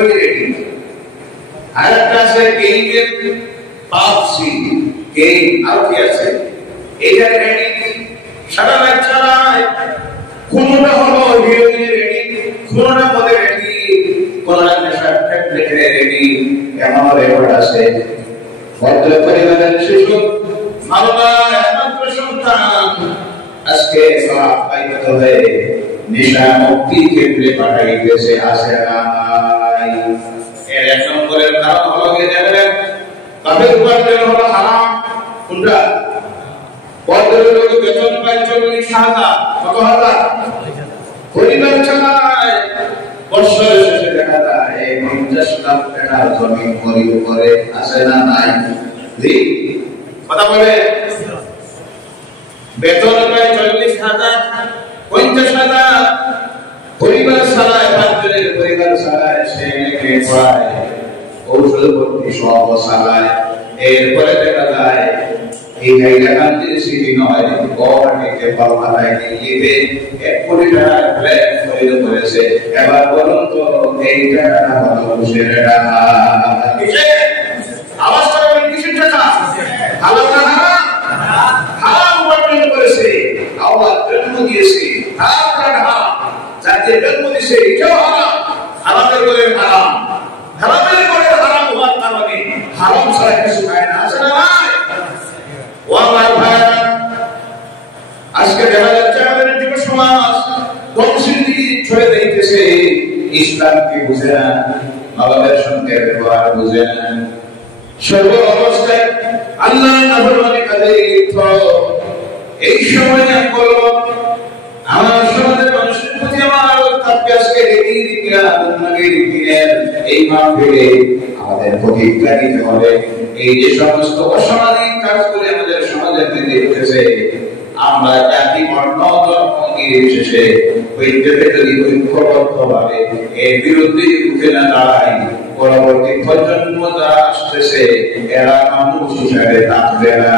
তৈরি রেডি। আরেকটা আছে কেইকের পাপসি কেই আর কি আছে এটা রেডি সারা রাত চালায় কোনটা হলো হিরোইন রেডি কোনটা মধ্যে রেডি কোনটা নেশা ট্যাবলেট রেডি এমন রেকর্ড আছে ভদ্র পরিবারের শিশু মাওলার একমাত্র সন্তান আজকে সাফ পাইতে হয়ে নেশা মুক্তি কেন্দ্রে পাঠাই গেছে আসে নাই। এর এক নম্বরের কারণ হলো কি দেখবেন বাপের উপার্জন হলো হারাম। কোনটা পরের লোক বেতন পায় 40,000 কত হাজার পরিবার চালায় বছরের শেষে দেখা যায় 50 লাখ টাকা জমি খরিদ করে আসে না নাই কথা বলে বেতন পায় 40,000 50,000 পরিবার চালায় 5 জনের পরিবার চালায় সে কে পায় ঔষধপত্র সব চালায়। এরপরে দেখা যায় এই হাইলাকান্দির সিটি নয় গভর্নমেন্টে পালমালায় দিল্লিতে 1 কোটি টাকার ফ্ল্যাট খরিদ করেছে। এবার বলুন তো এই টাকাটা হলো কিসের টাকা? আওয়াজ করবেন কিসের টাকা? হালাল না হারাম? হারাম উপার্জন করেছে আল্লাহ জন্ম দিয়েছে হারাম টাকা যাতে জন্ম দিয়েছে এটাও হারাম। হারামের করে হারাম হারামের করে হারাম হওয়ার কারণে হারাম ছাড়া কিছু খায় না আছে না ভাই? আজকে দেখা যাচ্ছে আমাদের যুব সমাজ ধ্বংসের দিকে ছড়ে যাইতেছে। ইসলামকে বুঝে না, বাবাদের সঙ্গে ব্যবহার বুঝে না, সর্ব অবস্থায় আল্লাহ নাফরমানি কাজে লিপ্ত। এই সময় আমি বলবো আমার সমাজের মানুষের প্রতি আমার তাকে আজকে এই মাহফিলে আমাদের প্রতিজ্ঞা নিতে হবে এই যে সমস্ত অসামাজিক কাজগুলি আমাদের সমাজের মধ্যে উঠেছে আমরা জাতি বর্ণ ধর্ম নির্বিশেষে ঐক্যবদ্ধভাবে এর বিরুদ্ধে উঠে না দাঁড়াই পরবর্তী প্রজন্ম যারা আসতেছে এরা মানুষ হিসাবে থাকবে না।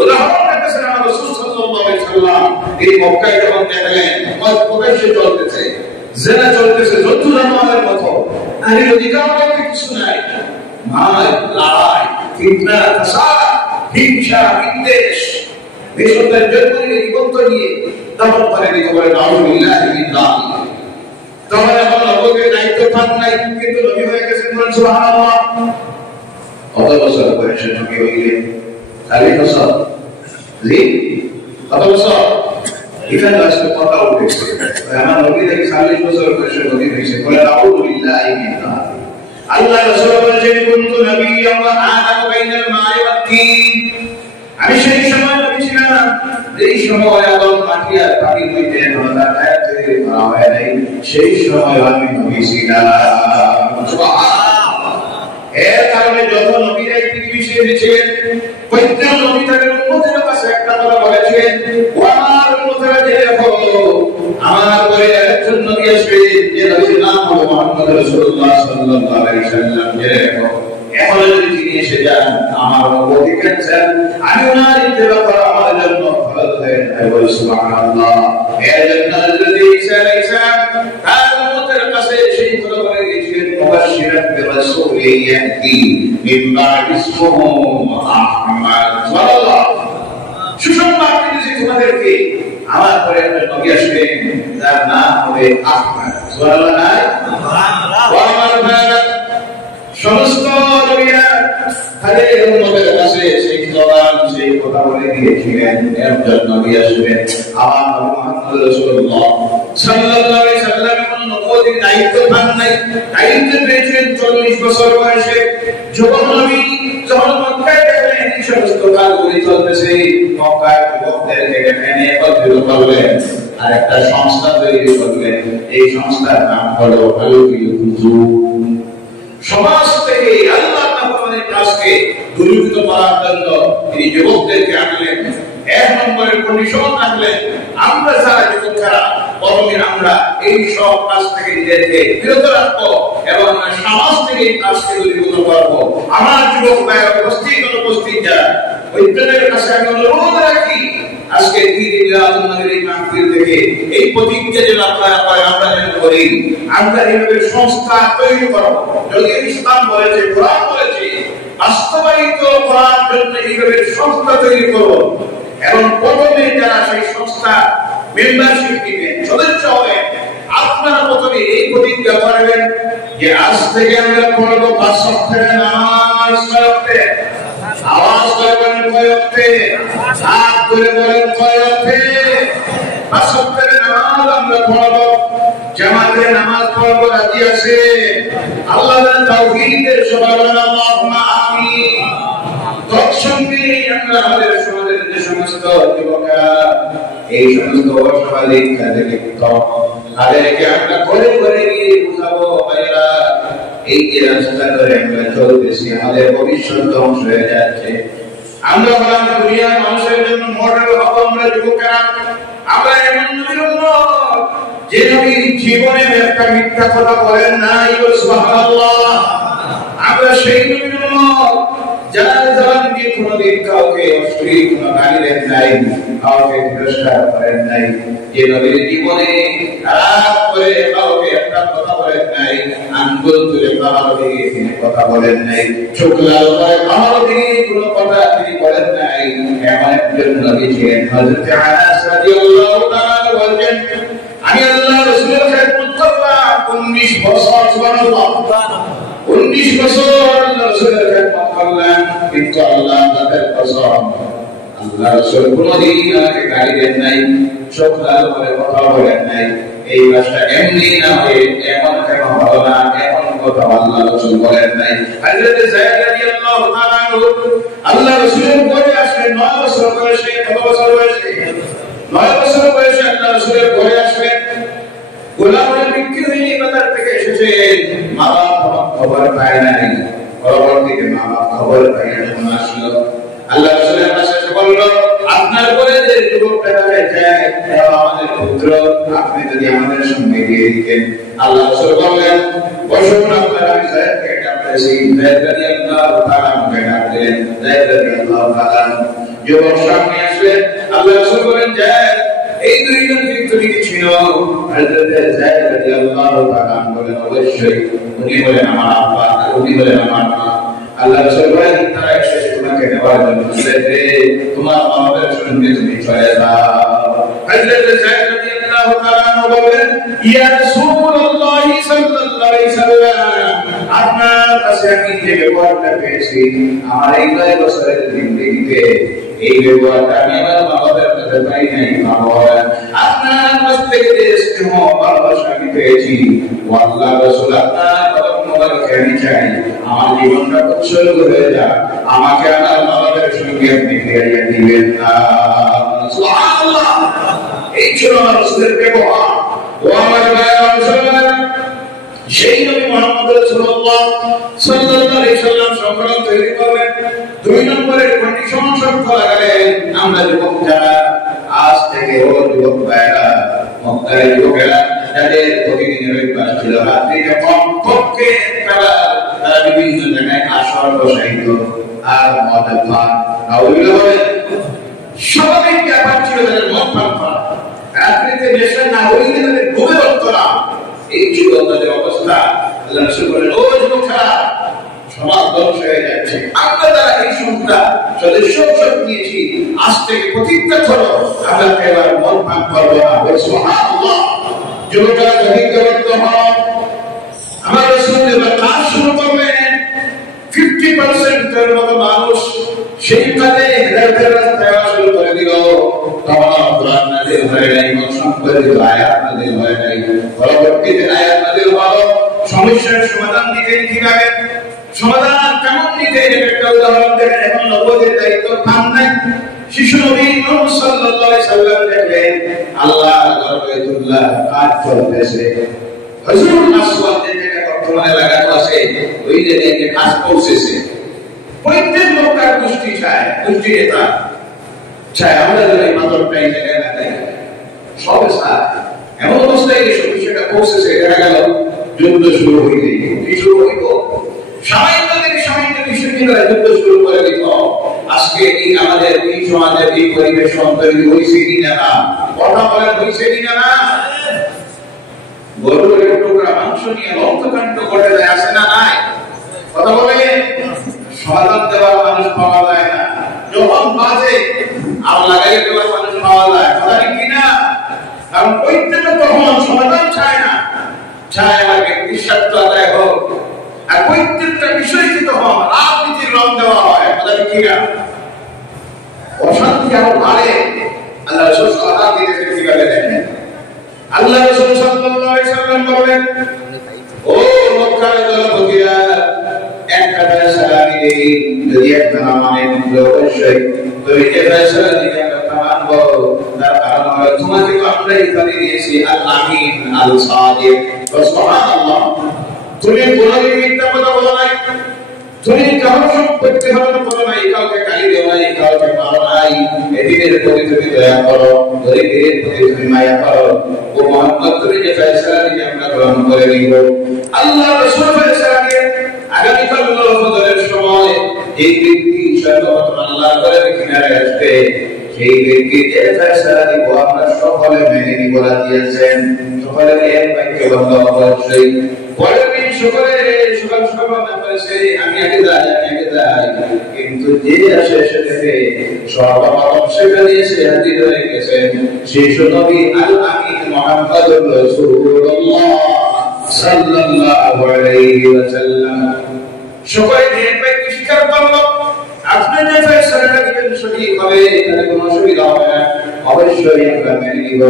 উদাহরণ রাখতেছেন আমার রাসূল সাল্লাল্লাহু আলাইহি সাল্লাম এই মক্কায় যখন দেখলেন প্রকাশ্যে চলতেছে জেনা চলতেছে জন্তু জানোয়ারের মতো নারীর অধিকার বলতে কিছু নাই মার লড়াই ফিতনা ফাসাদ হিংসা বিদ্বেষ বিশ্বদের জন্মকে জীবন্ত নিয়ে তখন করে দিতে বলে নাউযুবিল্লাহি মিন যালিক। তখন এখন নবীর দায়িত্ব পান নাই কিন্তু নবী হয়ে গেছেন বলেন সুবহানাল্লাহ। কত বছর বয়সে নবী হইলেন? 40 বছর। কত বছর? এখানে আজকে কথা উঠেছে আমার নবী দেখি 40 বছর বয়সে নবী হয়েছে বলে নাউযুবিল্লাহি মিন যালিক। আল্লাহ রাসূল বলেছেন কুনতু নাবিয়্যান ওয়া আদামু বাইনাল মা'i ওয়াত তিন। আমি সেই সময় নবী ছিলাম যেই সময় আদম মাটি আর পানির মধ্যে নরদা আয়াত তৈরি করা হয় নাই সেই সময় আমি নবী ছিলাম। সুবহানাল্লাহ। এর কারণে যত নবীরা পৃথিবী এসেছিলেন প্রত্যেক নবী তার উম্মতের কাছে একটা কথা বলেছেন ও আমার উম্মতেরা জেনে রাখো আমার পরে একজন নবী আসবে যে নবীর নাম হলো মুহাম্মদ রাসূলুল্লাহ সাল্লাল্লাহু আলাইহি সাল্লাম। জেনে রাখো এখন যদি তিনি এসে যান আমার অধিকার চান আমি ওনার ইত্তেবা করা আমার জন্য ফরজ হয়ে যাবে। সুবহানাল্লাহ। এর জন্য যদি ঈসা আলাইহিস সালাম তার উম্মতের কাছে সেই কথা বলে গিয়েছিলেন মুবাশশিরান বিরাসূলিন ইয়াতি মিন বা'দি ইসমুহু আহমদ। সুবহানাল্লাহ। সুসংবাদ দিয়েছি তোমাদেরকে আমার পরে একটা নবী আসবেন যার নাম হবে আহমদ। সুবহানাল্লাহ। ওয়া আমার ভাইরা সমস্ত নবীরা তাদের উম্মতের কাছে সেই জবান সেই কথা বলে দিয়েছিলেন একজন নবী আসবেন আমার মুহাম্মদ রাসূলুল্লাহ সাল্লাল্লাহু আলাইহি সাল্লাম কোন নবুয়তের দায়িত্ব পান নাই দায়িত্ব পেয়েছিলেন 40 বছর বয়সে যুবক নবী যখন মক্কায় গেলেন এই সমস্ত কাজগুলি চলতেছে মক্কায় যুবকদেরকে এখানে একত্রিত করলেন আর একটা সংস্থা তৈরি করলেন এই সংস্থার নাম হলো আল-হুজুর। সমাজ থেকে আল্লাহ তাআলার কাজকে দূরীভূত করার জন্য তিনি যুবকদেরকে আনলেন। এক নম্বরের কন্ডিশন রাখলেন আমরা যারা যুবকেরা বরং আমরা এই সব কাজ থেকে নিজেদেরকে বিরত রাখবো এবং সমাজ থেকে এই কাজকে দূরীভূত করবো। আমার যুবক ভাইয়েরা উপস্থিত যারা ওইটাদের কাছে আমি অনুরোধ রাখি আজকে ঈদ মিলাদুন নবীর এই মাহফিল থেকে এই প্রতিজ্ঞা যেন আমরা যেন করি, আমরা এইভাবে সংস্থা তৈরি করব। যদি ইসলাম বলেছে, কোরআন বলেছে, বাস্তবায়িত করার জন্য এইভাবে সংস্থা তৈরি করব। এবং প্রথমে যারা সেই সংস্থা মেম্বারশিপ নেবেন, সদস্য হবেন, আপনারা প্রথমে এই প্রতিজ্ঞা করবেন যে আজ থেকে আমরা পড়ব 5 ওয়াক্তের নামাজ। আওয়াজ করবেন কয় ওয়াক্তে, হাত তুলে বলেন কয় ওয়াক্তে। 5 ওয়াক্তের নামাজ আমরা পড়ব, জামাতে নামাজ পড়ব, রাজি আছে? আল্লাহর তাওহীদের সবাই বলেন আল্লাহুম্মা আমিন। তৎসঙ্গে আমরা আমাদের সমাজের যে সমস্ত যুবকেরা এই সমস্ত অসামাজিক কাজে লিপ্ত, তাদেরকে আমরা করে করে গিয়ে বুঝাবো, ভাইরা এই যে রাস্তা ধরে আমরা চলতেছি আমাদের ভবিষ্যৎ ধ্বংস হয়ে যাচ্ছে। আমরা হলাম দুনিয়ার মানুষের জন্য মডেল হব আমরা যুবকেরা। আমরা এমন নবীর উম্মত যে নবী জীবনে একটা মিথ্যা কথা বলেন নাই, সুবহানাল্লাহ। আমরা সেই নবীর উম্মত যারা জবান দিয়ে কোনদিন কাউকে অশ্লীল কোনো গালি দেন নাই, কাউকে তিরস্কার করেন নাই, যে নবীর জীবনে রাত করে কাউকে একটা কথা বলেন নাই, আঙ্গুল তুলে কারো দিকে তিনি কথা বলেন নাই, চোখ লাল করে কারো দিকে কোনো কথা তিনি বলেন নাই, এমন একজন নবী ছিলেন। হযরত আনাস রাদিয়াল্লাহু তাআলা বলেন, আমি আল্লাহর রাসূলের খেদমত করলাম 19 বছর। সুবহানাল্লাহ, 19 বছর আল্লাহর রাসূলের খেদমত করলাম, কিন্তু আল্লাহ তাদের কসম আল্লাহ রাসূল কোনদিন আমাকে গালি দেন নাই, চোখ লাল করে কথা বলেন নাই। এই ভাষা এমনি না হয়ে এমন কেন ভালো না, এমন কথা আল্লাহ রাসূল বলেন নাই। হযরত যায়েদ রাদিয়াল্লাহু তাআলা আনহু আল্লাহ রাসূলের ঘরে আসলেন 9 বছর বয়সে। কত বছর বয়সে? 9 বছর বয়সে আল্লাহ রাসূলের ঘরে আসলেন। গোলামের বিক্রি হয়ে বাজার থেকে এসেছে, মা বাবা খবর পায় নাই। পরবর্তীতে মা বাবা খবর পায় না, আসলো আল্লাহ রাসূলের কাছে এসে বলল, আপনার ঘরে যে যুবকটা যায় আমাদের পুত্র, আপনি যদি আমাদের সঙ্গে দিয়ে দিতেন। আল্লাহ রাসূল বললেন, বসুন, আপনার আমি যায়েদকে ডাকতেছি। যায়েদ রাদিয়াল্লাহু তাআলা আমাকে ডাকলেন। যায়েদ রাদিয়াল্লাহু তাআলা যুবক সামনে আসলেন। আল্লাহ রাসূল বলেন, যায়েদ এই দুইজনকে তুমি কি চিনো? হযরত যায়েদ রাদিয়াল্লাহু তাআলা বলেন, অবশ্যই। উনি বলেন আমার আব্বা, উনি বলেন আমার মা। আল্লাহ রাসূল বলেন, তারা এসেছে তোমাকে নেওয়ার জন্য, তোমার মায়ের সঙ্গে তুমি চলে যাও। হযরত যায়েদ রাদিয়াল্লাহু তাআলা বলেন, ইয়া রাসূলুল্লাহ সাল্লাল্লাহু আলাইহি সাল্লাম, আপনার কাছে আমি যে ব্যবহারটা পেয়েছি আমার এই 9 বছরের জিন্দেগিতে, এই ব্যবহারটা আমি আমার বাবার কাছে পাই নাই। আপনার কাছ থেকে যে স্নেহ ভালোবাসা আমি পেয়েছি, আল্লাহ রাসূল আপনার কদম মোবারকে আমি চাই আমার জীবনটা উৎসর্গ হয়ে যাক, আমাকে আমার বাবার সঙ্গে আপনি ফিরিয়ে দিবেন না। সুবহানাল্লাহ, এই ছিল রাসূলের ব্যবহার। ও আমার ভাইরা মুসলমান, সেই নবী মুহাম্মদ রাসূলুল্লাহ সাল্লাল্লাহু আলাইহি সাল্লাম সংগ্রাম তৈরি করবেন। 2 নম্বরের কন্ডিশন শর্ত লাগালেন, আমরা যুবক যারা আজ থেকে ও যুবক ভাইরা, মক্কার যুবকেরা যাদের প্রতিদিনের অভ্যাস ছিল রাত্রিতে কমপক্ষে তারা বিভিন্ন জায়গায় আসর বসাইত আর মদ পান নাউজুবিল্লাহ বলেন, স্বাভাবিক ব্যাপার ছিল তাদের মদ পান করা। রাত্রিতে নেশা না হইলে তাদের ঘুমে হতো না। এই ছিল তাদের অবস্থা। আল্লাহ রাসূল বলেন, ও যুবকেরা, সমাজ ধ্বংস হয়ে যাচ্ছে। আমরা যারা এই সংখ্যা সদস্য নিয়েছি, আজ থেকে প্রতিজ্ঞা করো আমরা এবার মদ পান করবো না। সুবহানাল্লাহ, যুবকেরা প্রতিজ্ঞাবদ্ধ হন। আমার রাসূল এবার কাজ শুরু করলেন। 50% এর মতো মানুষ সেই কাজে হেদায়েতের রাস্তায় শুরু করে দিল। তখন কোরআন নাযিল হয়ে গেল, সংকলিত আয়াত নাযিল হয়ে গেল। পরবর্তীতে আয়াত নাযিল হলো সমস্যার সমাধান দিতে কিভাবে, সমাধান কেমন দিতে, একটা উদাহরণ দেন। এখন নবুয়তের দায়িত্ব পান নাই শিশু নবী মুহাম্মদ সাল্লাল্লাহু আলাইহি সাল্লাম দেখলেন আল্লাহ বাইতুল্লাহ কাজ চলতেছে। হযরত আসওয়াদ যে জায়গায় বর্তমানে লাগানো আছে ওই জায়গায় কাজ পৌঁছেছে। প্রত্যেক লোকটার দৃষ্টি চায়, দৃষ্টি এটা চায় আমরা যদি মাদকটা এই জায়গায় লাগাই সব সাথ এমন অবস্থায় এই বিষয়টা পৌঁছেছে। দেখা গেল যুদ্ধ শুরু হয়ে গেল, কি শুরু হইব, সামান্য বিষয়টা মুশরিকরা যুদ্ধ শুরু করে দিত, আজকে এই আমাদের এই সমাজের এই পরিবেশ তৈরি হয়েছে কিনা না? কথা বলেন, হয়েছে কিনা না? গরুর এক টুকরা মাংস নিয়ে রক্তকাণ্ড ঘটে যায়, আসে না নাই? কথা বলে সমাধান দেওয়ার মানুষ পাওয়া যায় না, যখন বাজে আর লাগাইয়ে দেওয়ার মানুষ পাওয়া যায়, কথা কিনা? কারণ প্রত্যেকটা তখন সমাধান চায় না, চায় আমার ব্যক্তির স্বার্থ আদায় হোক, আর প্রত্যেকটা বিষয়কে তখন রাজনীতির রং দেওয়া হয়, কথা কিনা? অশান্তি আরো বাড়ে। আল্লাহ রাসূল সালাত দিতে কিভাবে দেখেন, আল্লাহ রাসূল সাল্লাল্লাহু আলাইহি সাল্লাম বলেন, ও মক্কার জনপতিরা, একটা ফয়সালা দিলে যদি একটা মানে অবশ্যই তুমি যে ফয়সালা দিলে একটা মানব, তার কারণ হলো তোমাকে আমরা এখানে দিয়েছি আল আমিন আল সাদিক। সুবহানাল্লাহ, তুমি কোনদিন মিথ্যা কথা বলো নাই, তুমি কারো সম্পত্তি হরণ করো নাই, কাউকে গালি দেও নাই, কাউকে মারো নাই, এদিনের প্রতি তুমি দয়া করো, গরিবের প্রতি তুমি মায়া করো। ও মুহাম্মদ, তুমি যে ফয়সালা দিলে আমরা গ্রহণ করে নিব। আল্লাহ রাসূল ফয়সালা দিয়ে আগামীকাল ফজরের সময় এই ব্যক্তি সর্বপ্রথম আল্লাহর ঘরের কিনারে আসবে, সেই ব্যক্তি যে ফয়সালা দিব আমরা সকলে মেনে নিব, রাজি আছেন? সকলে এক বাক্যে বলবো অবশ্যই। পরের দিন সকাল সকাল না করেছে আমি আগে যাই, কিন্তু যে আসে এসে দেখে সর্বপ্রথম সেখানে এসে হাজির হয়ে গেছেন শিশু নবী আল আমিন মুহাম্মদুর রাসূলুল্লাহ সাল্লাল্লাহু আলাইহি ওয়াসাল্লাম। সকলে এক বাক্যে স্বীকার করলো, আপনি যে ফয়সালা দিবেন সঠিক হবে, তাতে কোনো অসুবিধা হবে না, অবশ্যই আমরা মেনে নিব।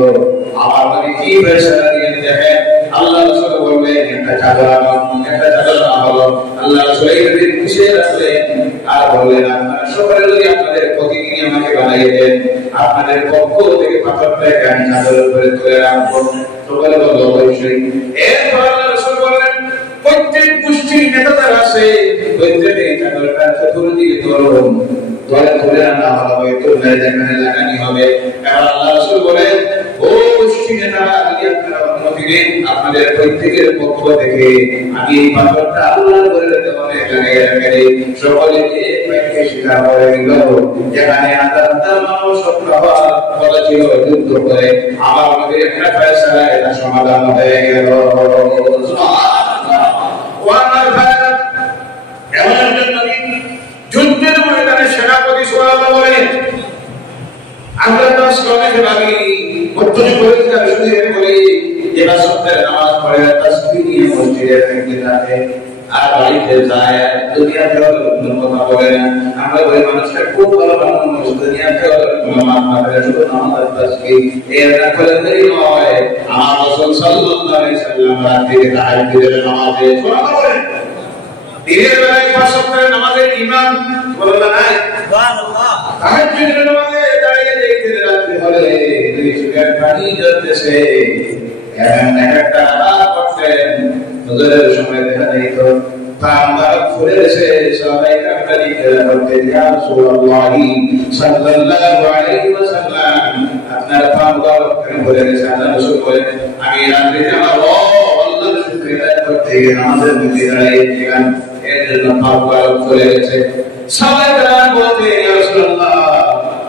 আমার মানে কি ফয়সালা দিবেন দেখেন, আল্লাহ রাসূল বলবেন একটা চাদর না হলো, আল্লাহ রাসূল এই দিন খুশি রাখলেন আর বললেন আপনারা সকলে যদি আপনাদের প্রতিদিন আমাকে বানিয়ে দেন, আপনাদের পক্ষ থেকে পাথরটাকে আমি চাদরের উপরে তুলে রাখবো। সকলে বলল অবশ্যই। এরপর আল্লাহ রাসূল বললেন প্রত্যেক গোষ্ঠীর নেতা যারা আছে প্রত্যেকে চাদরটা চতুর্দিকে ধরে রান্না হবে, তুলে যেখানে লাগানি হবে। এবার আল্লাহ রাসূল বলেন, ও গোষ্ঠী নেতারা, যদি আপনারা অনুমতি দেন আপনাদের প্রত্যেকের পক্ষ থেকে আমি এই পাথরটা আল্লাহর ঘরের দেওয়ালে লাগিয়ে রেখে দিই। সকলে এক বাক্যে স্বীকার করে নিল, যেখানে হাজার মানুষ কথা ছিল যুদ্ধ করে আমার মধ্যে একটা ফয়সালা, এটা সমাধান হয়ে গেল। যুদ্ধের ময়দানে সেনাপতি সুবহানাল্লাহ বলেন, আমরা তো অনেকে ভাবি প্রত্যেক পরিষ্কার শুনে বলি এবার সপ্তাহে নামাজ পড়ে তাসবিহ নিয়ে মসজিদে থেকে থাকে আর বাড়িতে যায়, দুনিয়াতে কোনো কথা বলে না। আমরা ওই মানুষটা খুব ভালো মানুষ, দুনিয়াতে নামাজ পড়ে শুধু নামাজ তাসবিহ এর না করে দেরি হয়। আমার রাসূল সাল্লাল্লাহু আলাইহি সাল্লাম রাতে তাহাজ্জুদের নামাজে সুবহানাল্লাহ দিনের বেলায় পাঁচ ওয়াক্তের নামাজের ইমাম বললেন নাই সুবহানাল্লাহ, তাহাজ্জুদের নামাজে দাঁড়িয়ে দেখতে রাতে হলে দুই চোখের পানি ঝরতেছে, এমন একটা আওয়াজ করতেন ফজরের সময় দেখা যেত পা মুবারক ফুলে এসে সবাই কাকতালি করতে, ইয়া রাসূলুল্লাহ সাল্লাল্লাহু আলাইহি ওয়াসাল্লাম আপনার পা মুবারক ফুলে এসে আল্লাহ রাসূল বলেন আমি রাতে আমার আল্লাহর শুকরিয়া করতে নামাজের মধ্যে দাঁড়িয়েছিলাম, এর জন্য পা মুবারক ফুলে গেছে। সবাই বলতে ইয়া রাসূলুল্লাহ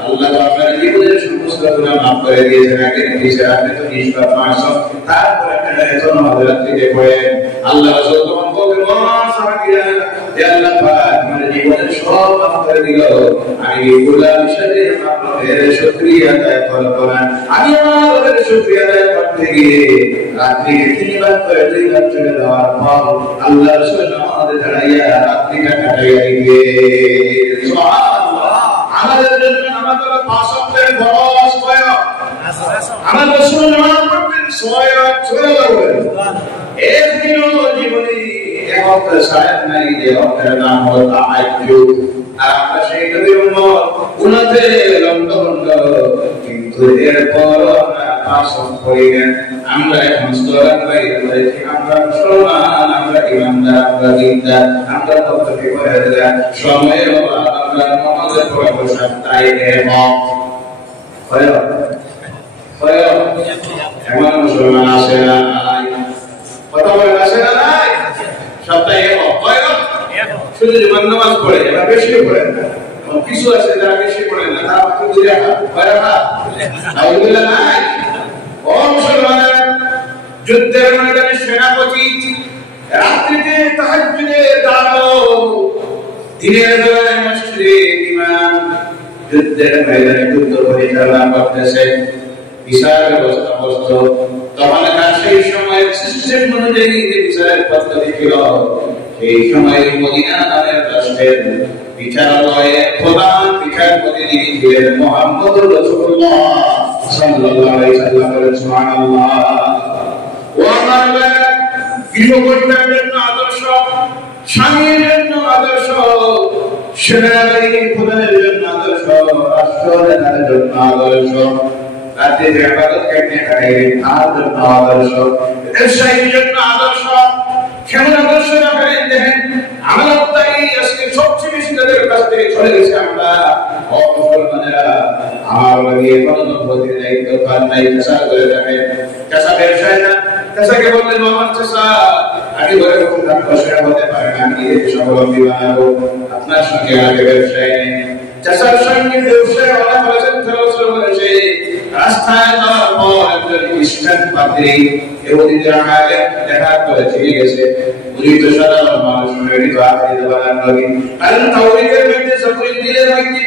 আল্লাহ আপনার জীবনের সমস্ত গুনাহ মাফ করে দিয়েছেন, আগে পিছে আপনি তো নিষ্পাপ মাসুম, তারপর আপনারা এত নামাজ রাতে পড়েন। আল্লাহ রাসূল তখন বললেন, ও সাহাবীরা, হে আল্লাহ পাক আমার জীবনের সব মাফ করে দিল, আমি এগুলা বিষয়ে আপনাদের শুকরিয়া আদায় করব না। আমি আমার শুকরিয়া আদায় করতে গিয়ে রাতে তিনবার করে দুইবার চলে যাওয়ার পর আল্লাহ রাসূল নামাজে দাঁড়াইয়া রাতটা কাটাইয়া দিবে। সুবহানাল্লাহ, আমাদের জন্য নামাজ হলো পাঁচ ওয়াক্তের ফরজ কয়ক? আমার রাসূল নামাজ পড়তেন ছয় ওয়াক্ত। এর জীবনে এক ওয়াক্ত সালাত নাই, যে ওয়াক্তের নাম হলো তাহাজ্জুদ। আর আমরা সেই নবীর উম্মত, উনাতে লন্ডভন্ড, কিন্তু এরপর আমরা পাঁচ ওয়াক্ত পড়ি না। আমরা এখন স্লোগান গাই, আমরা মুসলমান, আমরা ইমানদার, আমরা দিনদার, আমরা তত্ত্বকে পড়াইদার, সময়ের অভাব আমরা নামাজের পড়া বসা, তাই এমন মুসলমান আসে না, কথা বলেন আসে না নাই? সপ্তাহে শুধু জুমার নামাজ পড়ে এরা বেশি পড়ে না, কিছু আছে যারা বেশি পড়ে না, তারা মাত্র 2 রাকাত 6 রাকাত আউযুবিল্লাহ নাই। ও মুসলমান, যুদ্ধের ময়দানে সেনাপতি রাত্রিতে তাহাজ্জুদে দাঁড়ানো, দিনের বেলায় মসজিদে ইমাম যুদ্ধের ময়দানে যুদ্ধ পরিচালনা করতেছে, বিচার ব্যবস্থা বসত। তখনকার সেই সময়ের সিস্টেম অনুযায়ী যে বিচারের পদ্ধতি ছিল, সেই সময় মদিনা নামের রাষ্ট্রের বিচারালয়ে প্রধান বিচারপতি যিনি ছিলেন মুহাম্মদুর রাসূলুল্লাহ সাল্লাল্লাহু আলাইহি ওয়াসাল্লাম। সুবহানাল্লাহ। ও আমার ভাইরা, গৃহকর্তার জন্য আদর্শ, স্বামীর জন্য আদর্শ, সেনাবাহিনীর প্রধানের জন্য আদর্শ, রাষ্ট্রনেতার জন্য আদর্শ, রাতের ইবাদত করতে থাকে তার জন্য আদর্শ, ব্যবসায়ীর জন্য আদর্শ। কেমন আদর্শ রাখেন দেখেন, আমরা তাই আজকে সবচেয়ে বেশি তাদের কাছ থেকে চলে গেছে। আমরা মুসলমানেরা আমার বাড়িয়ে কোনো প্রতি দায়িত্ব পান নাই, চাষা করে থাকেন। চাষা ব্যবসায় না, চাষাকে বললেন আমার চাষা আমি ঘরে খুব দাম পয়সা হতে পারে না, আমি স্বাবলম্বী বানাবো, আপনার সঙ্গে আগে ব্যবসায় নেই। চাষার সঙ্গে ব্যবসায় অনেক বলেছেন, বলেছে রাস্তায় যাওয়ার পর একজন খ্রিস্টান পাদ্রী ইহুদিদের আগে দেখা করে চলে গেছে। উনি তো সাধারণ মানুষ, উনি তো আখিরাতে বানান নবী, কারণ তাওরীতের মধ্যে সবুজ দিলের মধ্যে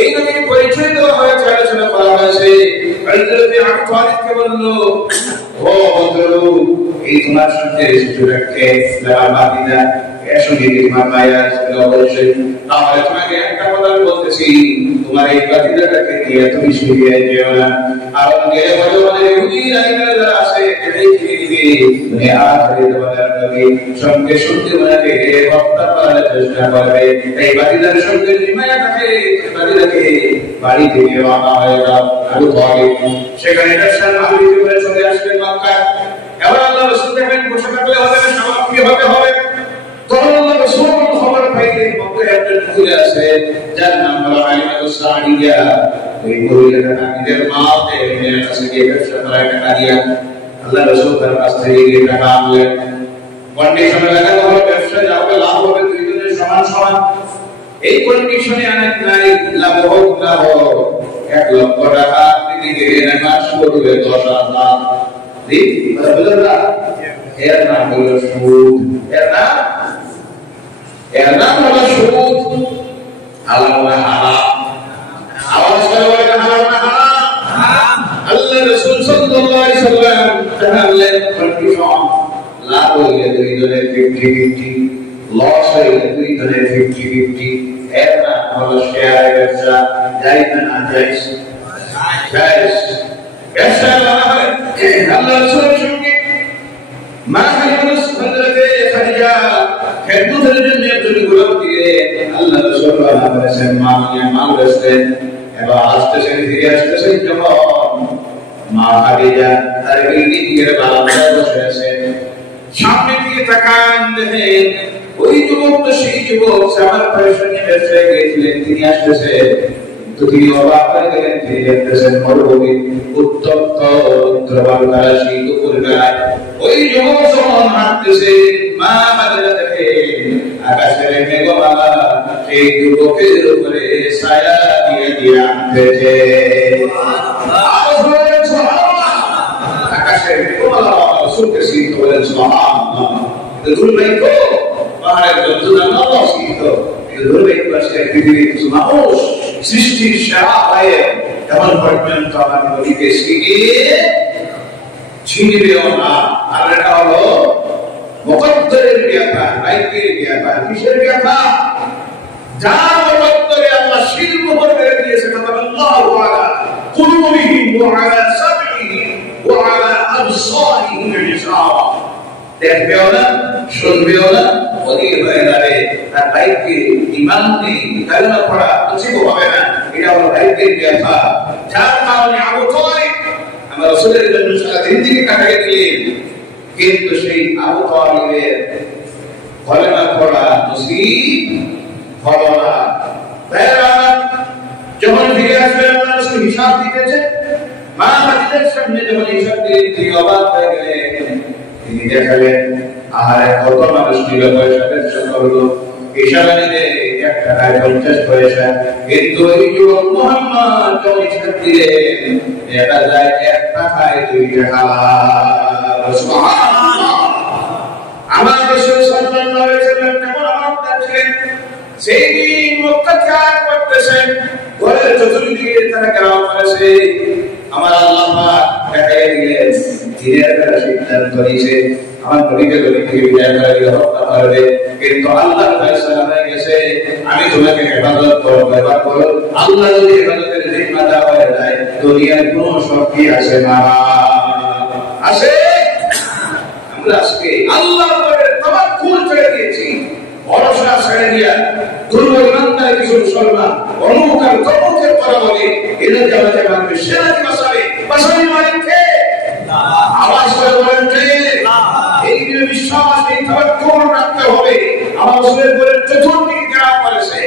এই নবীর পরিচয় দেওয়া হয়েছে, আলোচনা করা হয়েছে। হযরত আবু তালিবকে বলল, ও বন্ধু, এই তোমার সঙ্গে সুযোগকে লাভাবিদা এসো যদি তোমার মায়া ছিল অবশ্যই, তাহলে তোমাকে একটা কথা বলতেছি, তোমার এই বাতিদাটাকে নিয়ে তুমি সরিয়ে যেও না, কারণ গেলে বলো মানে ইহুদি রাইকার যারা আছে এটাই কি দিবে মানে আখিরাতে বানার নবী সঙ্গে সত্যি ওনাকে হত্যা করার চেষ্টা করবে। এই বাতিদার সঙ্গে মায়াটাকে বাতিদাকে বাড়ি থেকে আনা হয়ে গেল আবু তালিব। সেখানে ব্যবসার মালিক করে চলে আসলেন মক্কায়। এবার আল্লাহ রাসূল দেখেন বসে থাকলে হবে না, সমাপ্তি হতে হবে। তখন আল্লাহ রাসূল খবর পাইলেন মক্কায় একজন মহিলা আছে যার নাম হলো আলিমাতুস সাদিয়া। ওই মহিলাটা নিজের মাকে মেয়ের কাছে গিয়ে ব্যবসা করার টাকা দিয়া আল্লাহ রাসূল তার কাছ থেকে গিয়ে টাকা আনলেন। কন্ডিশনে লাগানো হলো ব্যবসা যাবে লাভ হবে দুইজনের সমান সমান। এই কন্ডিশনে অনেক নাই, লাভ হোক না হোক 1 লক্ষ টাকা আপনি গেলেন মাস করবে 10,000। এর নাম হলো সুদ, এর নাম হলো সুদ। হালাল না হারাম? আওয়াজ করে বলেন হালাল না হারাম? আল্লাহ রাসূল সাল্লাল্লাহু আলাইহি ওয়াসাল্লাম জানালেন কন্ডিশন, লাভ হইলে দুইজনের 50-50, লস হইলে দুইজনের 50-50। এর নাম হলো শেয়ার ব্যবসা। জায়েজ না জায়েজ? জায়েজ। ব্যবসা লাভ হয় আল্লাহ রাসূলের সঙ্গে মা হযরতে খাদিজা খেদমতের জন্য একজন গোলাম দিয়ে আল্লাহ রাসূল বলেছেন মা নিয়ে মাল বেচলেন। এবার আসতেছেন ফিরে আসতেছেন যখন মা খাদিজা তার বিল্ডিং এর বারান্দায় বসে আছেন, সামনে দিকে তাকান দেখেন ওই যুবক তো সেই যুবক আমার পয়সা ব্যবসায় গিয়েছিলেন, তিনি আসতেছেন। তো তিনি অবাক হয়ে গেলেন, তিনি দেখতেছেন মরুভূমি উত্তপ্ত রুদ্রবালুকায় শীত উপরবেলায় ওই যুবক যখন হাঁটতেছে মা খাদিজা দেখে আকাশের মেঘমালা সেই যুবকের উপরে ছায়া দিয়ে দিয়ে আনতেছে। আকাশের মেঘমালা শুনতে শীত বলেন সুবহানাল্লাহ। দুর্ভাগ্য পাহাড়ের জন্তুরা নত শীত, দুর্ভাগ্য আছে পৃথিবীর কিছু মানুষ সৃষ্টির সেরা হয়ে এমন পর্যন্ত আমার নবীকে ছিনিবেও না। আর এটা হলো মুকদ্দরের ব্যাপার, ভাগ্যের ব্যাপার। কিসের ব্যাপার? যার মুকদ্দরে আল্লাহ শিল্প করে দিয়েছে, আল্লাহু আলা কুলুবিহিম ওয়া আলা সামইহিম ওয়া আলা আবসারিহিম হিসাব। দেখবেও না, শুনবেও না, অধীর হয়ে যাবে। তার ভাগ্যে ঈমান নেই, কালেমা পড়া নসিব হবে না। এটা হলো ভাগ্যের ব্যাপার। যার কারণে আবু তালিব আমার রাসূলের জন্য সারা জিন্দেগি কাটিয়ে দিলেন, কিন্তু সেই আবু তালিবের কালেমা পড়া নসিব হলো না। যখন ফিরে আসবে আল্লাহ রাসূল হিসাব দিতেছে, মা খাদিজার সামনে যখন হিসাব দিলেন তিনি অবাক হয়ে গেলেন। তিনি দেখালেন আহারে কত মানুষ নিল পয়সা ব্যবসা করলো, ইশারাতে একটা টাকায় 50 পয়সা, কিন্তু ওই যুবক মুহাম্মদ যখন ইশারা দিলেন দেখা যায় এক টাকায় 2 টাকা। সুবহানাল্লাহ। আমার রাসূল সাল্লাল্লাহু আলাইহি ওয়াসাল্লাম কেমন আমল ছিলেন, সেই দিন মক্কা ত্যাগ করতেছেন, ঘরের চতুর্দিকে তারা ঘেরাও করেছে। আমার আল্লাহ পাক দেখাই দিলেন দিনের বেলা সিদ্ধান্ত নিয়েছে আমার নবীকে গলি থেকে বিদায় করে দিয়ে হত্যা করবে, কিন্তু আল্লাহর ফয়সালা হয়ে গেছে আমি তোমাকে হেফাজত করব। এবার বলো আল্লাহ যদি হেফাজতের জিম্মাদার হয়ে যায় দুনিয়ার কোনো শক্তি আছে না? আছে? আমরা আজকে আল্লাহর উপরে তাওয়াক্কুল ছেড়ে দিয়েছি, ভরসা ছেড়ে দিয়া দুর্বল ইমানদার কিছু মুসলমান অমুক আর তমুকের কথা বলে এদের জামাতে মানবে, সেনাকে বাঁচাবে, বাঁচাবে মালিককে। আওয়াজ করে বলেন কে? এই দিনে বিশ্বাস, এই তাওয়াক্কুল রাখতে হবে। আমার রাসূলের উপরে চতুর্দিকে ঘেরাও করেছে,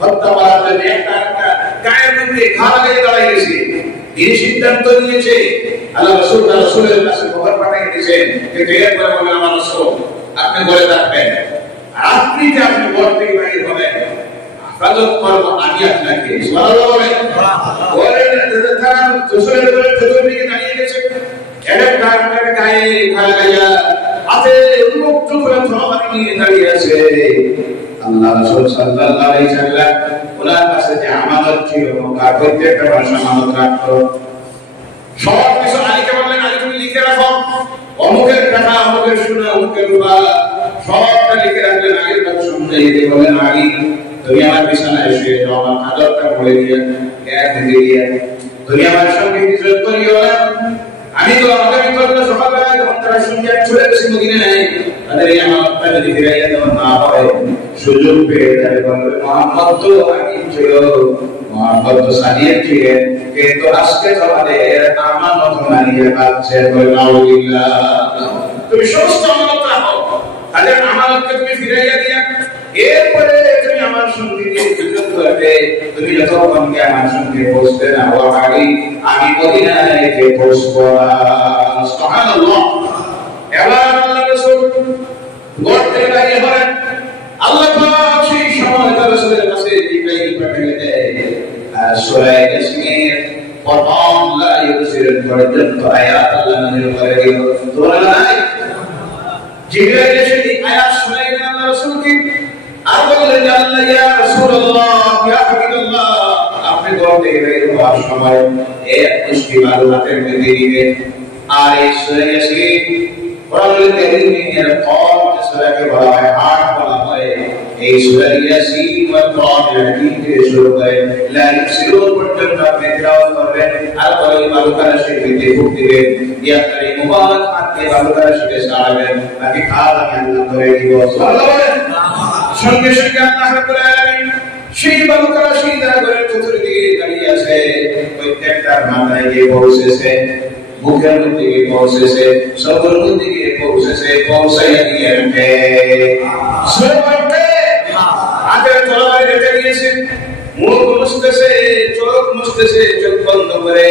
হত্যা করার জন্য একটা গায়ের মধ্যে ঘা লাগিয়ে দাঁড়াই গেছে। এই সিদ্ধান্ত নিয়েছে আল্লাহ রাসূল রাসূলের কাছে খবর পাঠিয়ে দিয়েছেন যে বের করে বলেন আমার রাসূল আপনি বলে রাখবেন রাত্রিতে আপনি ঘর থেকে বাইরে হবেন, হেফাজত করব আমি আপনাকে। সুবহানাল্লাহ বলেন। বলেন তারা রাসূলের উপরে চতুর্দিকে দাঁড়িয়ে গেছে, একটা গায়ে ঘা লাগাইয়া হাতে উন্মুক্ত করে তরবারি নিয়ে দাঁড়িয়ে আছে। আল্লাহ রাসূল সাল্লাল্লাহু আলাইহি ওয়াসাল্লাম ওনার কাছে যে আমানত ছিল, তার প্রত্যেকটা ভাষা আমানত রাখতো। সব কিছু আলীকে বললেন আলী তুমি লিখে রাখো, অমুকের টাকা, অমুকের সোনা, অমুকের রূপা সবটা লিখে রাখলেন। আলীর কথা শুনতে গিয়ে বললেন আলী তুমি আমার বিছানায় শুয়ে যাও, আমার চাদরটা পরে দিয়ে এক দিকে দিয়ে তুমি আমার সঙ্গে হিজরত করিও না। আমি তো আগামী কাল সকালবেলা যখন তারা সন্ধ্যা চলে গেছে মদিনায়, তাদের এই আমানতটা যদি ফিরাইয়া দেওয়া না হয় সুযোগ পেয়ে তারা বলবে মুহাম্মদ তো আমিন ছিল, মুহাম্মদ তো সাদিক ছিলেন, কিন্তু আজকে তোমাদের আমানত মানিয়ে পাচ্ছে। বলে নাউযুবিল্লাহ। তুমি সমস্ত আমানত রাখো, তাদের আমানতকে তুমি ফিরাইয়া দিয়া এরপরে তুমি আমার সঙ্গে হিজরত করবে। তুমি যতক্ষণ আমার সঙ্গে পৌঁছবে না ও আলী আমি মদিনায় গিয়ে পৌঁছবো না। সুবহানাল্লাহ। এবার আল্লাহ রাসূল ঘর থেকে বাইরে হলেন। আল্লাহ পাক সেই সময় তার রাসূলের কাছে জিবরাইল পাঠিয়ে দেয় আর সূরা ইয়াসিনের প্রথম লা ইউসিরুল পর্যন্ত আয়াত আল্লাহ নাযিল করে দিল। সুবহানাল্লাহ। জিবরাইল এসে এই আয়াত শোনালেন আল্লাহ রাসূলকে আর বললেন আল্লাহ ইয়া রাসূলুল্লাহ ইয়া হাবিবাল্লাহ আপনি ঘর থেকে বের হওয়ার সময় এক মুষ্টি বালু হাতের মধ্যে নিবেন আর এই সূরা ইয়াসিন কোরআনুল কারীমের কম সূরাকে বলা হয় হাট বলা হয়। এই সূরা ইয়াসিন ওয়া কোরআনুল হাকিম থেকে শুরু করে লা ইউসিরুন পর্যন্ত আপনি তেলাওয়াত করবেন আর ওই বালু কারাশি থেকে ফুক দিবেন ইয়া তারি মুবারক হাত দিয়ে বালু কারাশিকে সারাবেন বাকি কাজ আমি আল্লাহ করে দিব। সুবহানাল্লাহ। সঙ্গে সঙ্গে আল্লাহ রাব্বুল আলামিন সেই বালু কারাশি দ্বারা করে চতুর্দিকে দাঁড়িয়ে আছে, প্রত্যেকটার মাথায় গিয়ে পৌঁছেছে, মুখের মধ্যে গিয়ে পৌঁছেছে, সদর মধ্যে গিয়ে পৌঁছেছে, পৌঁছাইয়া দিয়ে রেখে হাতের তরবারি রেখে দিয়েছে, মুখ মুছতেছে, চোখ মুছতেছে, চোখ বন্ধ করে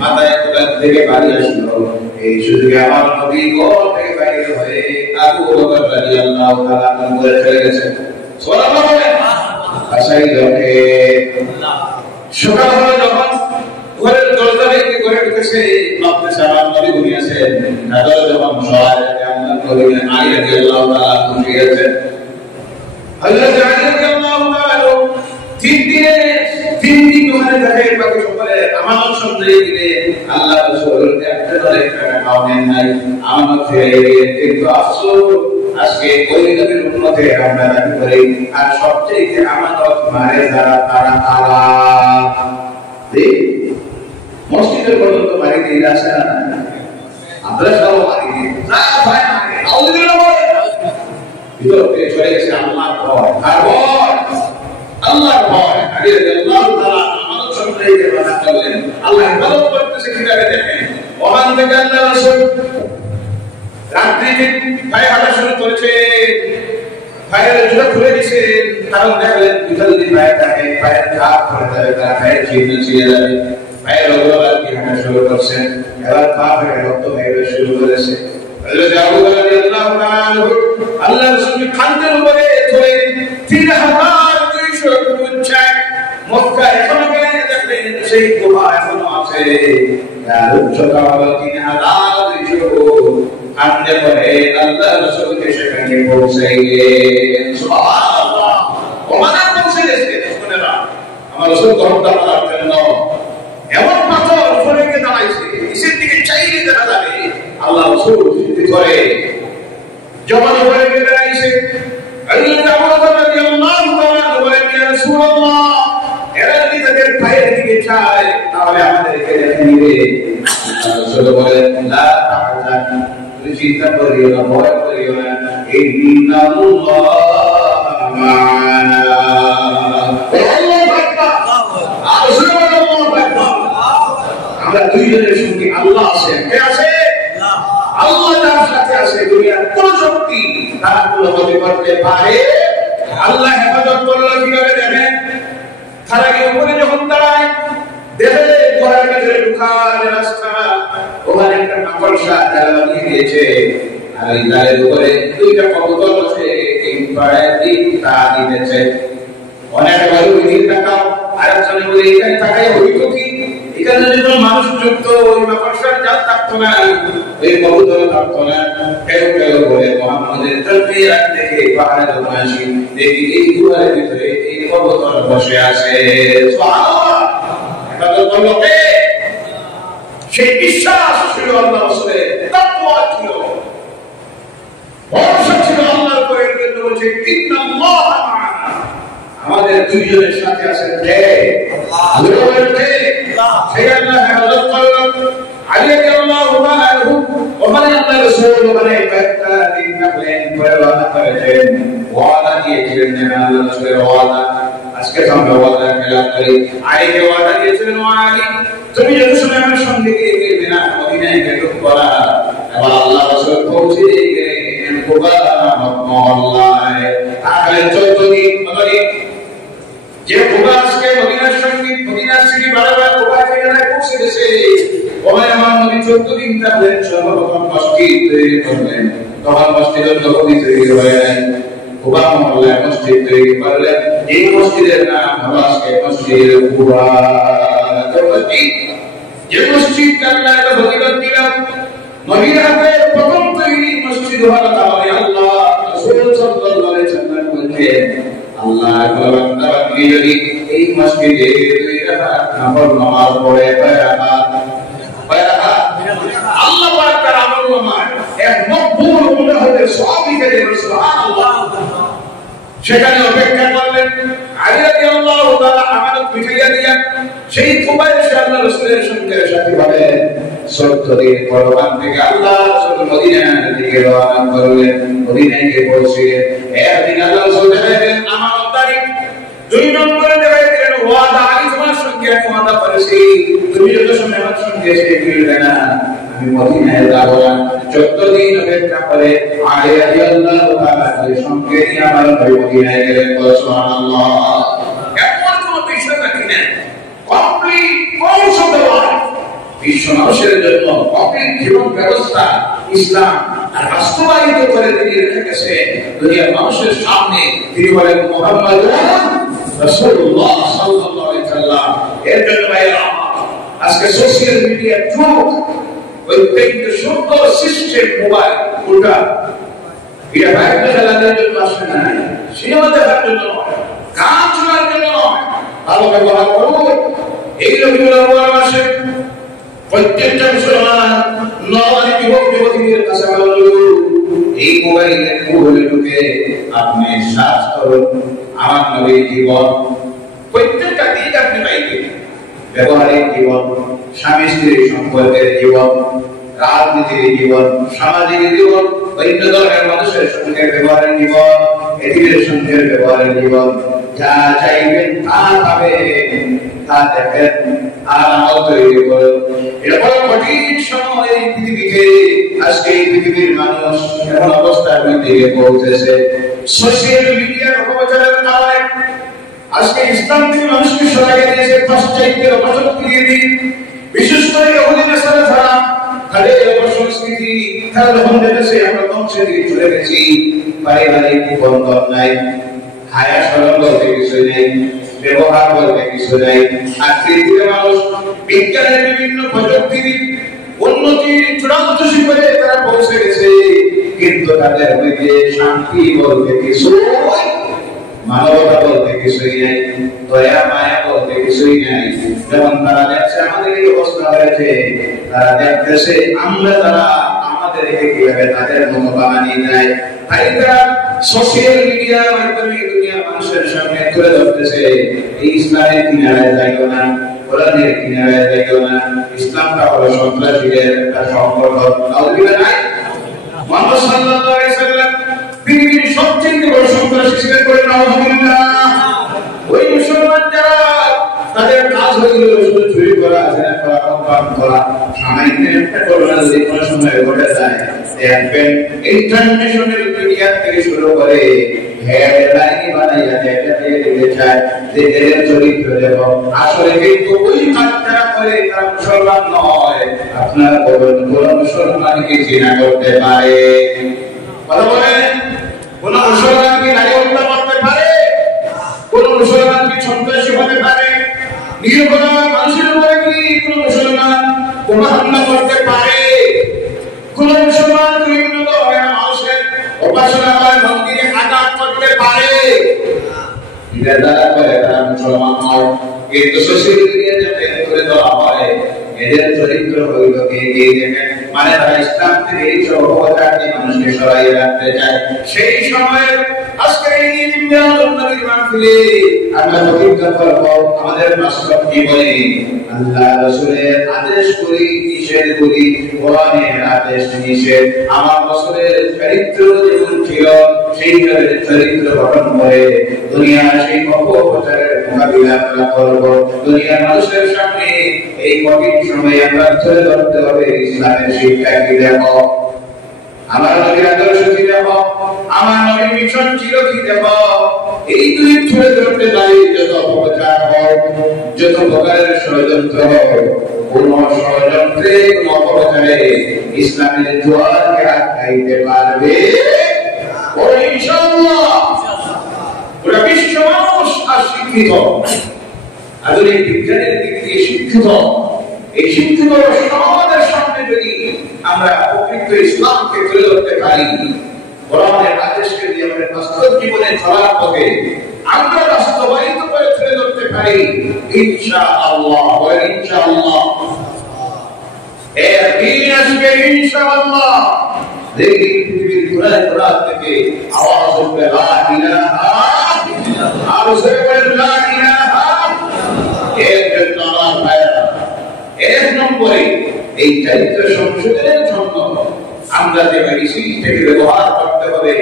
মাথায় কোথার থেকে বাড়ি আসলো। এই সুযোগে আমার নবী ঘর থেকে বাইরে হয়ে আবু বকর রাদিয়াল্লাহু তাআলা করে চলে গেছেন। সুবহানাল্লাহ। আশাই লোকে সকাল হলো যখন ঘরের দরজা ভেঙে ঘরে ঢুকেছে, ভাবতেছে আমার নবী ঘুমিয়েছেন। তাদের যখন সবাই আল্লাহ নবী আলী রাদিয়াল্লাহু তাআলা উঠে গেছেন। হযরত আলী রাদিয়াল্লাহু তাআলা তিন দিন ওখানে থাকে, বাকি সকলে আমানত সন্দেহে দিলে আল্লাহ রাসূল একটা ধরে একটা খাওয়ানেন নাই, আমানত ফিরিয়ে দিয়ে। কিন্তু আফসোস আজকে ওই নবীর উম্মতে আমরা দাবি করি আর সবচেয়ে আমানত মারে যারা তারা তারা মসজিদের পর্যন্ত বাড়ি দিয়ে আসে না, আমরা সব বাড়ি দিয়ে না ভাই আউযুবিল্লাহ বলে ভিতরে চলে গেছে আল্লাহর ভয়। আর ভয় আল্লাহর ভয়। আলী রাদিয়াল্লাহু তাআলা আমানত সন্দেহে বাধা করলেন, আল্লাহ হেফাজত করতেছে কিভাবে দেখেন। ওখান থেকে আল্লাহ রাসূল রাত্রিতে পায়ে হাঁটা শুরু করেছে, পায়ের জুতা খুলে দিয়েছে, কারণ দেখলেন জুতা যদি পায়ে থাকে পায়ের চাপ পড়ে যাবে, তার পায়ের চিহ্ন ছিঁড়ে যাবে। পায়ের অগ্রভাগ দিয়ে হাঁটা শুরু করছেন, এবার পা থেকে রক্ত বের শুরু করেছে। হযরত আবু বকর রাদিয়াল্লাহু তাআলা আল্লাহ রাসূলকে খান্দের উপরে ধরে 3 সেই গুহা এখনো আছে, যার উচ্চতা হলো 3000 আপনি পরে আল্লাহ রাসূলকে সেখানে পৌঁছাইলেন। সুবহানাল্লাহ। ওখানে পৌঁছে গেছে শুনেরা আমার রাসূল করতে পারার জন্য এমন পাথর উপরে গিয়ে দাঁড়াইছে, নিচের দিকে চাইলে দেখা যাবে আল্লাহ রাসূল সিদ্ধি করে যখন উপরে গিয়ে দাঁড়াইছে। আল্লাহ রাদিয়াল্লাহু তাআলা বলেন, ইয়া রাসূলুল্লাহ, এরা যদি তাদের পায়ের দিকে চায় তাহলে আমাদেরকে দেখে নিবে। রাসূল বলেন, লা তাহজান, তুমি চিন্তা করিও না, ভয় করিও না, ইন্নাল্লাহ মা'ানা। আল্লাহু আকবার। রাসূল বলেন, আল্লাহু আকবার। আমরা দুইজনের সঙ্গে আল্লাহ আছেন। কে আছে? আল্লাহ তার সাথে আছে। দুনিয়ার কোন শক্তি তার কোনো ক্ষতি করতে পারে? আল্লাহ হেফাজত করলো কিভাবে দেখেন, তারা কি উপরে যখন দাঁড়ায় দেখে ঘরের ভিতরে ঢুকার রাস্তা, ওখানে একটা মাকড়সা জালা দিয়ে দিয়েছে, আর এই জালের উপরে দুইটা কবুতর আছে, এই পাড়ায় তা দিতেছে। অনেক বায়ু দিকে তাকাও, আর একজনে বলে এখানে তাকাই হইতো কি, এখানে যদি কোনো মানুষ যুক্ত ওই মাকড়সার জাল থাকতো না, ওই কবুতর থাকতো না। কেউ কেউ বলে মোহাম্মদের জন্যই রাত থেকে পাহাড়ে যখন আসি দেখি এই গুহার ভিতরে এই কবুতর বসে আছে। সুবহানাল্লাহ। এটা তো বললো কে? সেই বিশ্বাস ছিল আল্লাহ রাসূলের, তাকওয়া ছিল, ভরসা ছিল আল্লাহর উপরে। কিন্তু বলছে ইন্নাল্লাহ মা'ানা, আমাদের দুইজনের সাথে আছেন কে? আল্লাহ। সেই আল্লাহ হেফাজত করলেন। আলী রাদিয়াল্লাহু তাআলা আনহু ওখানে আল্লাহ রাসূল ওখানে একটা দিন থাকলেন, পরে ওয়াদা করেছেন, ওয়াদা দিয়েছিলেন যে আল্লাহ রাসূলের ওয়াদা আজকে আমরা ওয়াদা খেলাপ করি। আলীকে ওয়াদা দিয়েছিলেন, আলী তুমি যদি সুলাইমানের সঙ্গে গিয়ে মদিনা মদিনায় গেলে করা। এবার আল্লাহ রাসূল পৌঁছে গেলেন কুবা মহল্লায়। তাহলে 14 দিন মদিনা যে কুবা আজকে মদিনার সঙ্গে মদিনার থেকে বারবার কুবা জায়গায় পৌঁছে গেছে। ওখানে আমার নবী 14 দিন থাকলেন, সর্বপ্রথম মসজিদ তৈরি করলেন। তখন মসজিদের নববী তৈরি হয়ে গেলেন, কুবা মহল্লায় মসজিদ তৈরি করলেন। এই মসজিদের নাম হলো আজকে মসজিদ কুবা। যে মসজিদ আল্লাহ ফজিলত দিলেন, নবীর হাতে প্রথম তৈরি মসজিদ হলো, তাহলে আল্লাহ রাসূল সাল্লাল্লাহু আলাইহি ওয়াসাল্লাম বলেন, আল্লাহ বান্দাকে যদি এই মসজিদে 2 রাকাত নফল নামাজ পড়ে, আল্লাহ পাক তার আমল নামায় এক মকবুল গুনাহের সওয়াব লিখে দেবেন। সুবহানাল্লাহ। সেখানে অপেক্ষা করলেন। আলী রাদিয়াল্লাহু তাআলা আমানত বিঠাইয়া দিলেন। সেই কুবায় এসে আল্লাহ রাসূলের সঙ্গে সাথী হলেন। 14 দিন পর ওখান থেকে আল্লাহ রাসূল মদিনার দিকে রওনা করলেন। মদিনায় গিয়ে পৌঁছলেন। একদিন আল্লাহ রাসূল দেখাইলেন আমানতদারি, 2 নম্বরে দেখাইলেন ওয়াদা। আলী তোমার সঙ্গে ওয়াদা করেছি, তুমি যত সময় আমার সঙ্গে এসে মিলবে না আমি মদিনায় যাব না। 14 দিন অপেক্ষা করে আলী রাদিয়াল্লাহু তাআলার সঙ্গে নিয়ে আমার নবী মদিনায় গেলেন। সুবহানাল্লাহ। এমন কোনো বিষয় বাকি নেই, complete course of the life. বিশ্ব মানুষের জন্য কমপ্লিট জীবন ব্যবস্থা ইসলাম বাস্তবায়িত করে তিনি রেখে গেছে দুনিয়ার মানুষের সামনে। তিনি বলেন মুহাম্মাদুর রাসূলুল্লাহ সাল্লাল্লাহু আলাইহি ওয়াসাল্লাম। এর জন্য ভাইরা আজকে সোশ্যাল মিডিয়ার যুগ, ওই একটা সুন্দর সিস্টেম মোবাইল ওটা এটা বাইরে চালানোর জন্য আসে না, সিনেমা দেখার জন্য নয়, গান শোনার জন্য নয়। ভালো ব্যবহার করুন। এই লোকগুলো আসে প্রত্যেকটা মুসলমান নবানি যুবক যুবতীদের কাছে এই মোবাইলে গুগলে ঢুকে আপনি সার্চ করুন আমার নবীর জীবন। প্রত্যেকটা দিক আপনি পাইবেন। ব্যবহারিক জীবন, স্বামী স্ত্রীর সম্পর্কের জীবন, রাজনীতির জীবন, সামাজিক জীবন, অন্য ধরনের মানুষের সঙ্গে ব্যবহারের জীবন, এদিকের সঙ্গে ব্যবহারের জীবন, যা চাইবেন তা পাবেন, তা দেখেন আর আমল তৈরি করুন। এটা বড় কঠিন সময় এই পৃথিবীতে। আজকে এই পৃথিবীর মানুষ এমন অবস্থার মধ্যে পৌঁছেছে সোশ্যাল মিডিয়ার অপপ্রচারের কারণে। আজকে ইসলাম থেকে মানুষকে সরাইয়ে দিয়েছে পাশ্চাত্যের অপশক্তি দিয়ে দিন। বিশেষ করে ইহুদিদের সাথে ধরা তাদের অপসংস্কৃতি, তারা যখন দেখেছে আমরা ধ্বংসের দিকে চলে গেছি, পারিবারিক বন্ধন নাই, হায়া সরল বলতে কিছু নেই, ব্যবহার বলতে কিছু নাই। আর তৃতীয় মানুষ বিজ্ঞানের বিভিন্ন প্রযুক্তির উন্নতির চূড়ান্ত শিখরে তারা পৌঁছে গেছে, কিন্তু তাদের মধ্যে শান্তি বলতে কিছু, মানবতা বলতে কিছুই নাই, দয়া মায়া বলতে কিছুই নাই। যেমন তারা দেখছে আমাদের এই অবস্থা হয়েছে, তারা দেখতেছে আমরা তারা আমাদেরকে কিভাবে তাদের মতো বানিয়ে দেয়। তাই তারা সোশ্যাল মিডিয়ার মাধ্যমে দুনিয়ার মানুষের সামনে তুলে ধরতেছে এই ইসলামের কিনারায় যাইও না, কোরআনের কিনারায় যাইও না, ইসলামটা হলো সন্ত্রাসীদের একটা সংগঠন। আল্লাহ নাই মুহাম্মদ সাল্লাল্লাহু আলাইহি সাল্লাম পৃথিবীর সবচেয়ে বড় সন্ত্রাসী ছিলেন বলে নাউজুবিল্লাহ। ওই মুসলমান যারা তাদের কাজ হইল শুধু চুরি করা, জেনা করা, অপরাধ করা, সামান্য একটা ঘটনা যদি কোনো সময় ঘটে যায়, দেখবেন ইন্টারন্যাশনাল মিডিয়া থেকে শুরু করে হেডলাইন বানাইয়া দিতে চায় যে এর চরিত্র দেখো। আসলে কিন্তু ওই কাজটা করে তারা মুসলমান নয়। আপনার কোন মুসলমানকে জিনা করতে পারে? কথা বলেন, কোন মুসলমান কি নারী হত্যা করতে পারে? কোন মুসলমান কি সন্ত্রাসী হতে পারে? নিরপরাধ মানুষের উপরে কি কোন মুসলমান বোমা হামলা করতে পারে? কোন মুসলমান বিভিন্ন ধরনের মানুষের উপাসনালয় মন্দিরে আঘাত করতে পারে? এটা যারা করে তারা মুসলমান নয়। কিন্তু সোশ্যাল মিডিয়াতে তুলে ধরা হয় এদের চরিত্র হইল কে দেখেন, মানে তারা ইসলাম থেকে এই সব অপচারকে মানুষকে সরাইয়ে রাখতে চায়। সেই সময় আজকের এই নবীর মাহফিলে আমরা প্রতিজ্ঞা করব আমাদের বাস্তব জীবনে আল্লাহ রাসূলের আদেশ করি, নিষেধ করি, কোরআনের আদেশ নিষেধ, আমার রাসূলের চরিত্র যেমন ছিল সেইভাবে চরিত্র গঠন করে দুনিয়ার সেই অপপ্রচারের মোকাবিলা আমরা করব। দুনিয়ার মানুষের সামনে এই কঠিন সময়ে আমরা তুলে ধরতে হবে ইসলামের শিক্ষা কি দেখো, আমার নবীর আদর্শ কি দেখো, আমার নবীর মিশন ছিল কি দেখো। এই দুই তুলে ধরতে যাই যত অপপ্রচার হোক, যত প্রকারের ষড়যন্ত্র হোক, কোন ষড়যন্ত্রে কোন অপপ্রচারে ইসলামের জোয়ারকে আটকাইতে পারবে ও ইনশাআল্লাহ। পুরো বিশ্ব মানুষ আর শিক্ষিত, আধুনিক বিজ্ঞানের দিক দিয়ে শিক্ষিত, এই শিক্ষিত সমাজের সামনে যদি আমরা প্রকৃত ইসলামকে তুলে ধরতে পারি, কোরআনের আদেশকে দিয়ে আমাদের বাস্তব জীবনে চলার পথে আমরা বাস্তবায়িত করে তুলে ধরতে পারি ইনশাআল্লাহ। ইনশাআল্লাহ দিন আসবে ইনশাআল্লাহ। দেখি পৃথিবীর কোনায় কোনা থেকে আওয়াজ উঠবে লা ইলাহা ইল্লাল্লাহ, আর সবাই লা ইলাহা। এর জন্য আমার ভাইরা এক নম্বরে এই চরিত্র সংশোধনের জন্য আমরা যে মেডিসিনটাকে ব্যবহার করতে হবে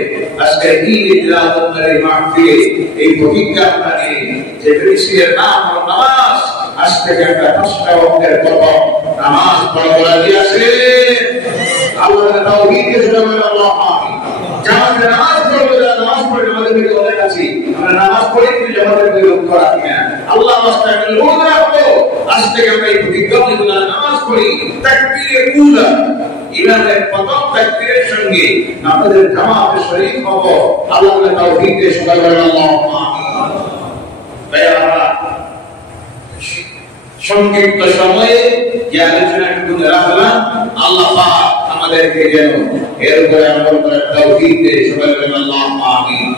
আজকে ঈদ রাতের মাহফিলে এই প্রতিজ্ঞা আমরা নিই যে মেডিসিনের নাম হলো নামাজ। আজ থেকে আমরা 5টা ওয়াক্তের প্রথম নামাজ পড়া রাজি আছে। আল্লাহর তাওহীদকে শুনাবেন আল্লাহ আমিন। জামাতে নামাজ পড়বে, নামাজ পড়ে আমাদের অনেক আছে, আমরা নামাজ পড়ে কিন্তু জামাতের কোনো লক্ষ্য রাখি না। আল্লাহ মাস্টার রোজা রাখবো, আজ থেকে আমরা এই প্রতিজ্ঞা নিব নামাজ পড়ি তাকবীরে উলা, ইমামের প্রথম তাকবীরের সঙ্গে আমাদের জামাতে শরীক হব। আল্লাহর তাওহীদকে শুনাবেন আল্লাহ আমিন। তাই আমরা সংক্ষিপ্ত সময়ে যে আলোচনাটুকু রাখলাম, আল্লাহ পাক আমাদেরকে যেন এর উপরে আমল করার তৌফিক দেয়। সবাই বলেন আল্লাহুম্মা আমিন।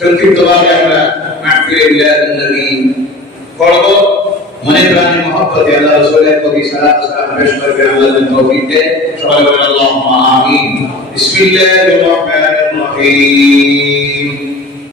সংক্ষিপ্তভাবে আমরা মাহফিলে মিলাদুন নবী পড়ব, মনে প্রাণে মহব্বতে আল্লাহ রাসূলের প্রতি সালাত ও সালাম পেশ করবেন। আল্লাহ যেন তৌফিক দেয়। সবাই বলেন আল্লাহুম্মা আমিন। বিসমিল্লাহির রহমানির রহিম।